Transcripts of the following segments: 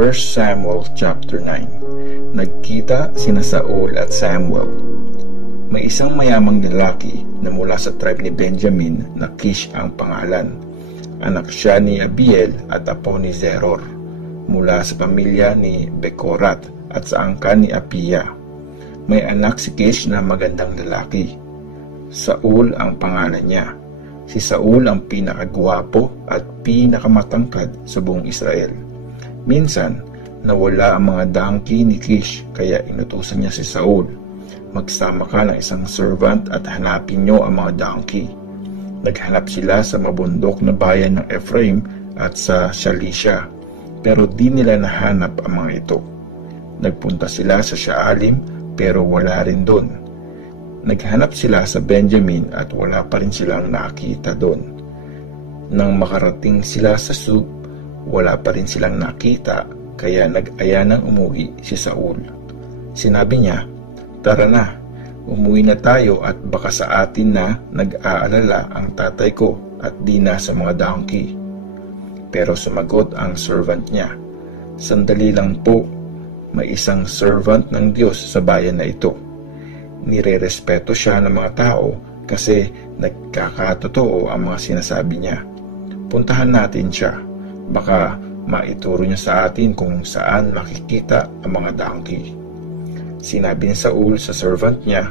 1 Samuel chapter 9. Nagkita sina Saul at Samuel. May isang mayamang lalaki na mula sa tribe ni Benjamin na Kish ang pangalan. Anak siya ni Abiel at apo ni Zeror, mula sa pamilya ni Bekorat at sa angkan ni Apia. May anak si Kish na magandang lalaki. Saul ang pangalan niya. Si Saul ang pinakagwapo at pinakamatangkad sa buong Israel. Minsan, nawala ang mga donkey ni Kish, kaya inutusan niya si Saul, "Magsama ka ng isang servant at hanapin niyo ang mga donkey." Naghanap sila sa mabundok na bayan ng Ephraim at sa Shalisha, pero di nila nahanap ang mga ito. Nagpunta sila sa Shaalim, pero wala rin doon. Naghanap sila sa Benjamin at wala pa rin silang nakita doon. Nang makarating sila sa Sub, wala pa rin silang nakita, kaya nag-aya ng umuwi si Saul. Sinabi niya, "Tara na, umuwi na tayo at baka sa atin na nag-aalala ang tatay ko at di na sa mga donkey." Pero sumagot ang servant niya, "Sandali lang po, may isang servant ng Diyos sa bayan na ito. Nire-respeto siya ng mga tao kasi nagkakatotoo ang mga sinasabi niya. Puntahan natin siya. Baka maituro niya sa atin kung saan makikita ang mga donkey." Sinabi ni Saul sa servant niya,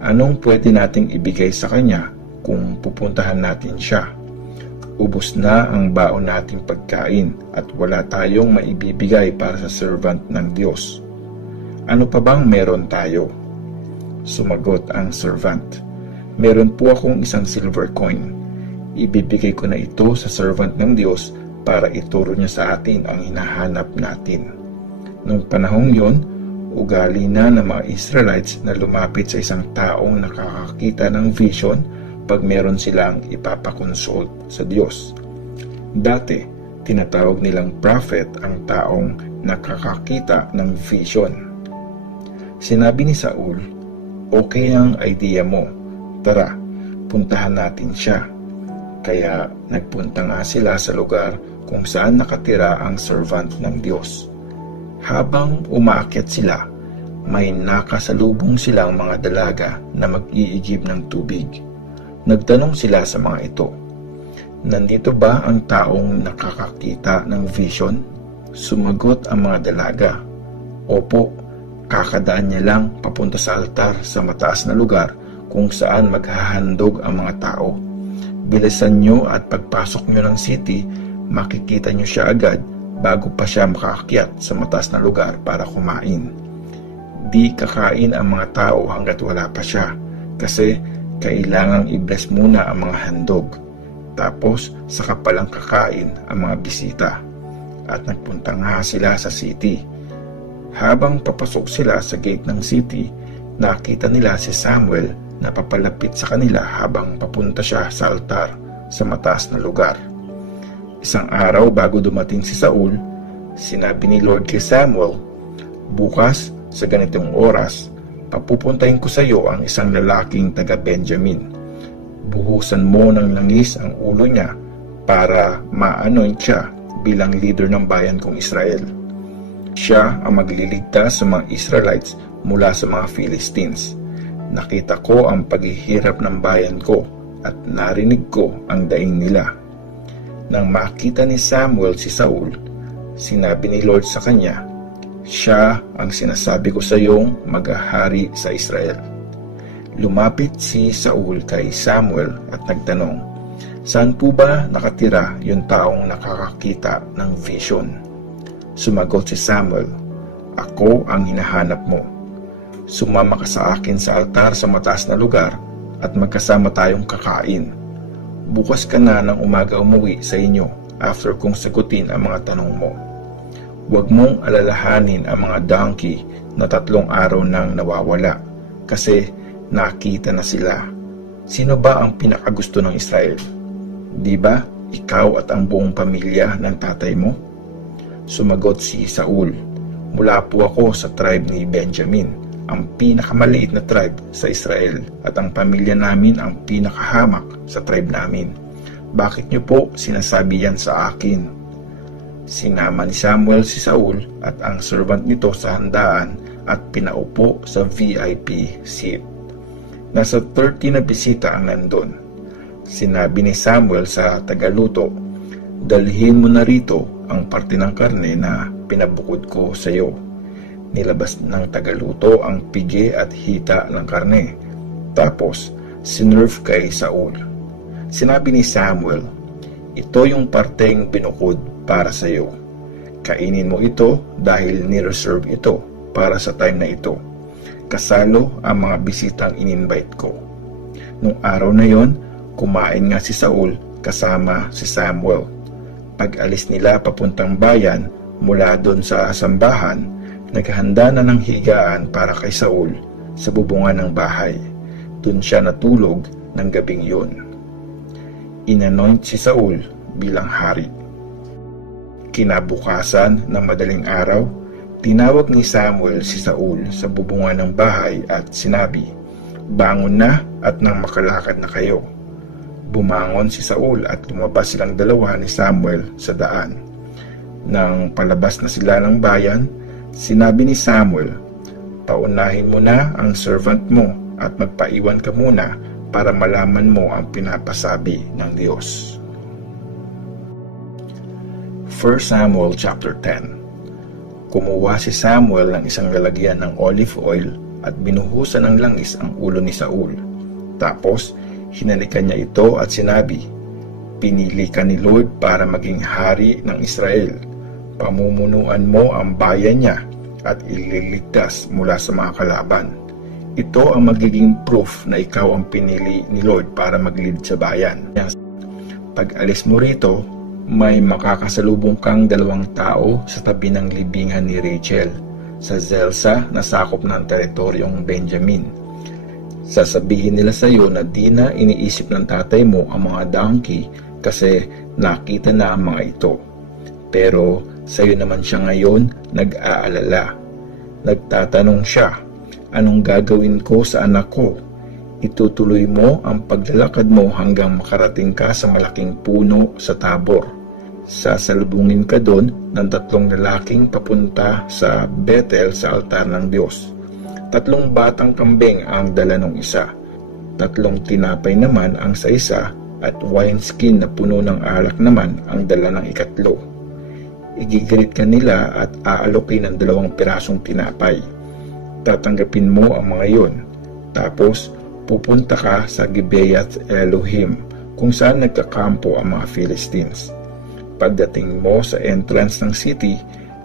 "Anong pwede nating ibigay sa kanya kung pupuntahan natin siya? Ubos na ang baon nating pagkain at wala tayong maibibigay para sa servant ng Diyos. Ano pa bang meron tayo?" Sumagot ang servant, "Meron po akong isang silver coin. Ibibigay ko na ito sa servant ng Diyos para ituro niya sa atin ang hinahanap natin." Noong panahong yon, ugali na ng mga Israelites na lumapit sa isang taong nakakakita ng vision pag meron silang ipapakonsult sa Diyos. Dati, tinatawag nilang prophet ang taong nakakakita ng vision. Sinabi ni Saul, "Okay ang idea mo. Tara, puntahan natin siya." Kaya nagpunta nga sila sa lugar kung saan nakatira ang servant ng Diyos. Habang umaakyat sila, may nakasalubong silang mga dalaga na mag-iigib ng tubig. Nagtanong sila sa mga ito, "Nandito ba ang taong nakakakita ng vision?" Sumagot ang mga dalaga, "Opo, kakadaan niya lang papunta sa altar sa mataas na lugar kung saan maghahandog ang mga tao. Bilisan niyo at pagpasok niyo ng city, makikita niyo siya agad bago pa siya makaakyat sa mataas na lugar para kumain. Di kakain ang mga tao hanggat wala pa siya, kasi kailangang i-bless muna ang mga handog. Tapos saka palang kakain ang mga bisita." At nagpunta nga sila sa city. Habang papasok sila sa gate ng city, nakita nila si Samuel na papalapit sa kanila habang papunta siya sa altar sa mataas na lugar. Isang araw bago dumating si Saul, sinabi ni Lord kay Samuel, "Bukas sa ganitong oras, papupuntahin ko sa iyo ang isang lalaking taga Benjamin. Buhusan mo ng langis ang ulo niya para ma-anoint siya bilang leader ng bayan kong Israel. Siya ang magliligtas sa mga Israelites mula sa mga Philistines. Nakita ko ang paghihirap ng bayan ko at narinig ko ang daing nila." Nang makita ni Samuel si Saul, sinabi ni Lord sa kanya, "Siya ang sinasabi ko sa iyong maghahari sa Israel." Lumapit si Saul kay Samuel at nagtanong, "Saan po ba nakatira yung taong nakakakita ng vision?" Sumagot si Samuel, "Ako ang hinahanap mo. Sumama ka sa akin sa altar sa mataas na lugar at magkasama tayong kakain. Bukas ka na ng umaga umuwi sa inyo after kong sagutin ang mga tanong mo. Huwag mong alalahanin ang mga donkey na 3 araw nang nawawala, kasi nakita na sila. Sino ba ang pinakagusto ng Israel? Di ba ikaw at ang buong pamilya ng tatay mo?" Sumagot si Saul, "Mula po ako sa tribe ni Benjamin, ang pinakamaliit na tribe sa Israel, at ang pamilya namin ang pinakahamak sa tribe namin. Bakit niyo po sinasabi yan sa akin?" Sinama ni Samuel si Saul at ang servant nito sa handaan at pinaupo sa VIP seat. Nasa 30 na bisita ang nandun. Sinabi ni Samuel sa tagaluto, "Dalhin mo na rito ang parte ng karne na pinabukod ko sa iyo." Nilabas ng tagaluto ang pigi at hita ng karne. Tapos, sinerve kay Saul. Sinabi ni Samuel, "Ito yung parteng binukod para sa iyo. Kainin mo ito dahil ni-reserve ito para sa time na ito. Kasalo ang mga bisitang in-invite ko." Nung araw na yon, kumain nga si Saul kasama si Samuel. Pag-alis nila papuntang bayan mula doon sa sambahan, naghanda na ng higaan para kay Saul sa bubungan ng bahay. Doon siya natulog ng gabing yun. Inanoint si Saul bilang hari. Kinabukasan ng madaling araw, tinawag ni Samuel si Saul sa bubungan ng bahay at sinabi, "Bangon na at nang makalakad na kayo." Bumangon si Saul at lumabas silang dalawa ni Samuel sa daan. Nang palabas na sila ng bayan, sinabi ni Samuel, "Paunahin mo na ang servant mo at magpaiwan ka muna para malaman mo ang pinapasabi ng Diyos." 1 Samuel chapter 10. Kumuha si Samuel ng isang lalagyan ng olive oil at binuhusan ng langis ang ulo ni Saul. Tapos, hinalikan niya ito at sinabi, "Pinili ka ni Lord para maging hari ng Israel. Pamumunuan mo ang bayan niya at ililigtas mula sa mga kalaban. Ito ang magiging proof na ikaw ang pinili ni Lord para mag-lead sa bayan. Pag alis mo rito, may makakasalubong kang 2 tao sa tabi ng libingan ni Rachel sa Zelsa na sakop ng teritoryong Benjamin. Sasabihin nila sa iyo na di na iniisip ng tatay mo ang mga donkey kasi nakita na ang mga ito. Pero sa iyo naman siya ngayon nag-aalala. Nagtatanong siya, anong gagawin ko sa anak ko? Itutuloy mo ang paglalakad mo hanggang makarating ka sa malaking puno sa Tabor. Sasalubungin ka doon ng 3 lalaking papunta sa Bethel sa altar ng Diyos. 3 batang kambing ang dala ng isa. 3 tinapay naman ang sa isa at wineskin na puno ng alak naman ang dala ng ikatlo. Igigirit ka nila at aalokin ng 2 pirasong tinapay. Tatanggapin mo ang mga iyon. Tapos, pupunta ka sa Gibeath Elohim kung saan nagkakampo ang mga Philistines. Pagdating mo sa entrance ng city,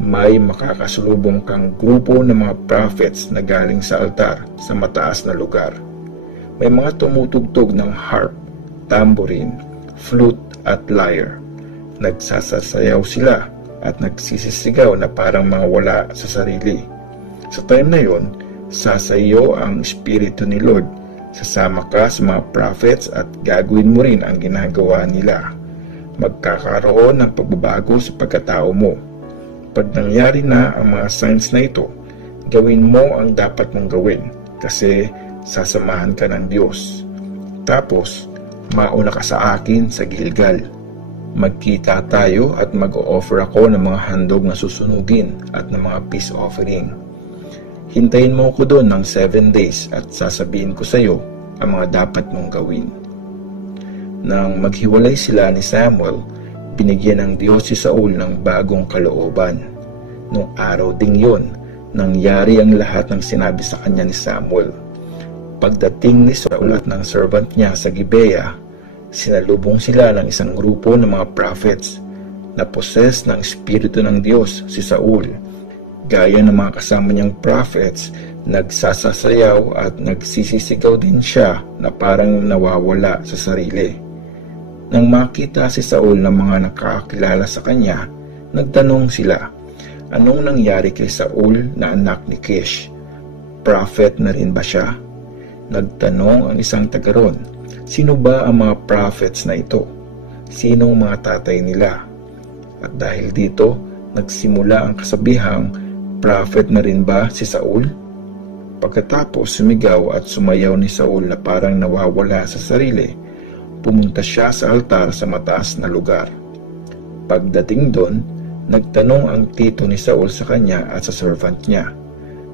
may makakasalubong kang grupo ng mga prophets na galing sa altar sa mataas na lugar. May mga tumutugtog ng harp, tambourine, flute at lyre. Nagsasayaw sila at nagsisisigaw na parang mga wala sa sarili. Sa time na yon, sasayo ang Espiritu ni Lord. Sasama ka sa mga prophets at gagawin mo rin ang ginagawa nila. Magkakaroon ng pagbabago sa pagkatao mo. Pag nangyari na ang mga signs na ito, gawin mo ang dapat mong gawin kasi sasamahan ka ng Diyos. Tapos, mauna ka sa akin sa Gilgal. Magkita tayo at mag-o-offer ako ng mga handog na susunugin at ng mga peace offering. Hintayin mo ko doon ng 7 days at sasabihin ko sa iyo ang mga dapat mong gawin." Nang maghiwalay sila ni Samuel, binigyan ng Diyos si Saul ng bagong kalooban. Nung araw ding yon, nangyari ang lahat ng sinabi sa kanya ni Samuel. Pagdating ni Saul at ng servant niya sa Gibea, sinalubong sila ng isang grupo ng mga prophets. Naposes ng Espiritu ng Diyos si Saul. Gaya ng mga kasama niyang prophets, nagsasasayaw at nagsisisigaw din siya na parang nawawala sa sarili. Nang makita si Saul ng mga nakakilala sa kanya, nagtanong sila, anong nangyari kay Saul na anak ni Kish? Prophet na rin ba siya? Nagtanong ang isang taga ron, sino ba ang mga prophets na ito? Sino ang mga tatay nila? At dahil dito, nagsimula ang kasabihang, prophet na rin ba si Saul? Pagkatapos sumigaw at sumayaw ni Saul na parang nawawala sa sarili, pumunta siya sa altar sa mataas na lugar. Pagdating doon, Nagtanong ang tito ni Saul sa kanya at sa servant niya,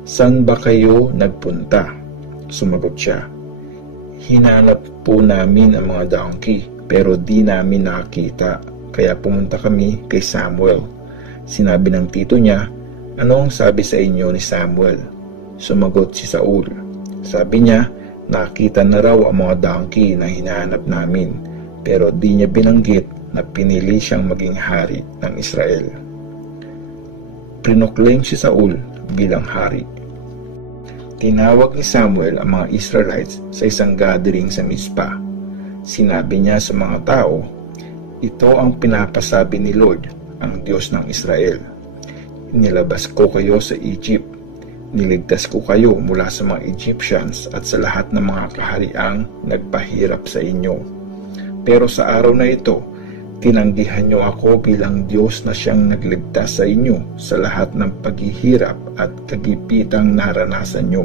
"Saan ba kayo nagpunta?" Sumagot siya, "Hinanap po namin ang mga donkey, pero di namin nakita, kaya pumunta kami kay Samuel." Sinabi ng tito niya, "Ano ang sabi sa inyo ni Samuel?" Sumagot si Saul, sabi niya, "Nakita na raw ang mga donkey na hinahanap namin," pero di niya binanggit na pinili siyang maging hari ng Israel. Prinoclaim si Saul bilang hari. Tinawag ni Samuel ang mga Israelites sa isang gathering sa Mizpah. Sinabi niya sa mga tao, "Ito ang pinapasabi ni Lord, ang Diyos ng Israel. Nilabas ko kayo sa Egypt. Niligtas ko kayo mula sa mga Egyptians at sa lahat ng mga kahariang nagpahirap sa inyo. Pero sa araw na ito, tinanggihan niyo ako bilang Diyos na siyang nagligtas sa inyo sa lahat ng paghihirap at kagipitang naranasan niyo.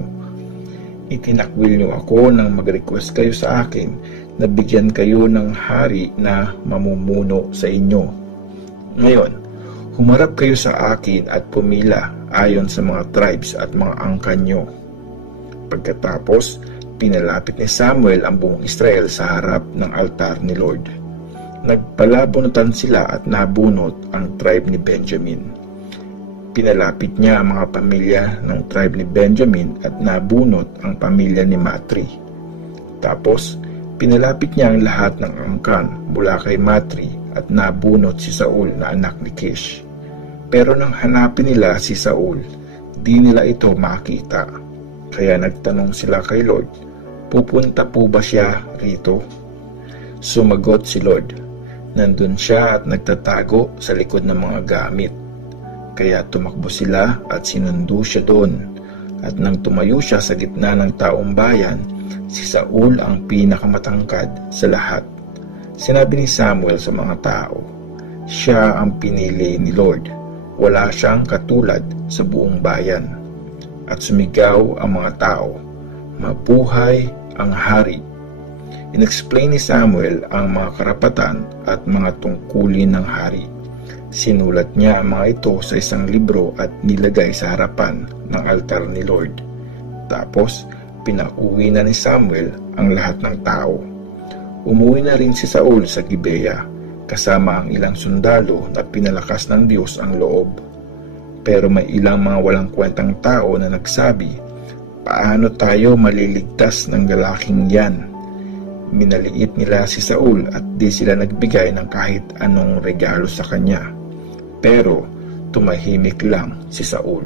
Itinakwil niyo ako nang mag-request kayo sa akin na bigyan kayo ng hari na mamumuno sa inyo. Ngayon, humarap kayo sa akin at pumila ayon sa mga tribes at mga angkan niyo." Pagkatapos, pinalapit ni Samuel ang buong Israel sa harap ng altar ni Lord. Nagpalabunutan sila at nabunot ang tribe ni Benjamin. Pinalapit niya ang mga pamilya ng tribe ni Benjamin at nabunot ang pamilya ni Matri. Tapos, pinalapit niya ang lahat ng angkan mula kay Matri at nabunot si Saul na anak ni Kish. Pero nang hanapin nila si Saul, di nila ito makita. Kaya nagtanong sila kay Lord, "Pupunta po ba siya rito?" Sumagot si Lord, "Nandun siya at nagtatago sa likod ng mga gamit." Kaya tumakbo sila at sinundo siya doon. At nang tumayo siya sa gitna ng taong bayan, si Saul ang pinakamatangkad sa lahat. Sinabi ni Samuel sa mga tao, "Siya ang pinili ni Lord. Wala siyang katulad sa buong bayan." At sumigaw ang mga tao, "Mabuhay ang hari!" Inexplain ni Samuel ang mga karapatan at mga tungkulin ng hari. Sinulat niya ang mga ito sa isang libro at nilagay sa harapan ng altar ni Lord. Tapos, pinauwi na ni Samuel ang lahat ng tao. Umuwi na rin si Saul sa Gibea, kasama ang ilang sundalo na pinalakas ng Diyos ang loob. Pero may ilang mga walang kwentang tao na nagsabi, "Paano tayo maliligtas ng lalaking yan?" Minaliit nila si Saul at di sila nagbigay ng kahit anong regalo sa kanya. Pero tumahimik lang si Saul.